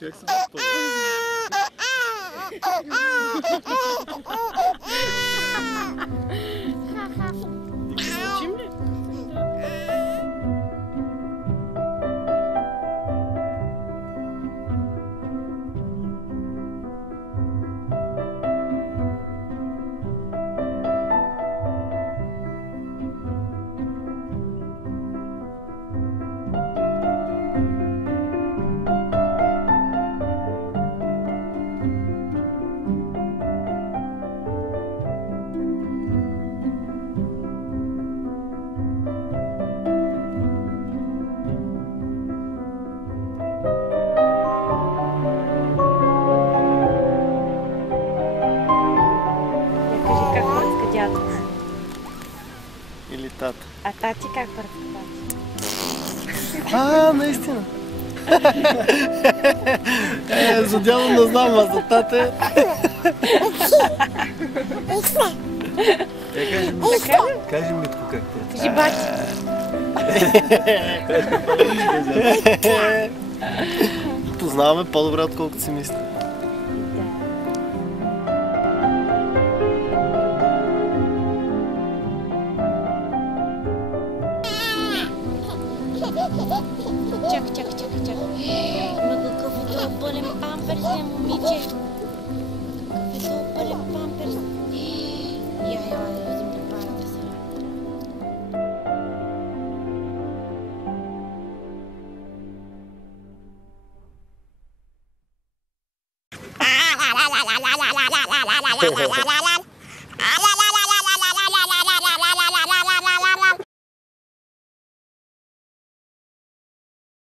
Как се запълва? Учим ли? Или тата. А тати как пръска тати? Наистина. За дядо не знам, а за тате... Кажи Митко как те. Кажи бати. Познаваме по-добре, отколкото си мисля. Чакай. Ма какъв е този пълен памперс, момиче? Какъв е този пълен памперс? Я, да видим да парата сега. La la la la la la la la la la la la la la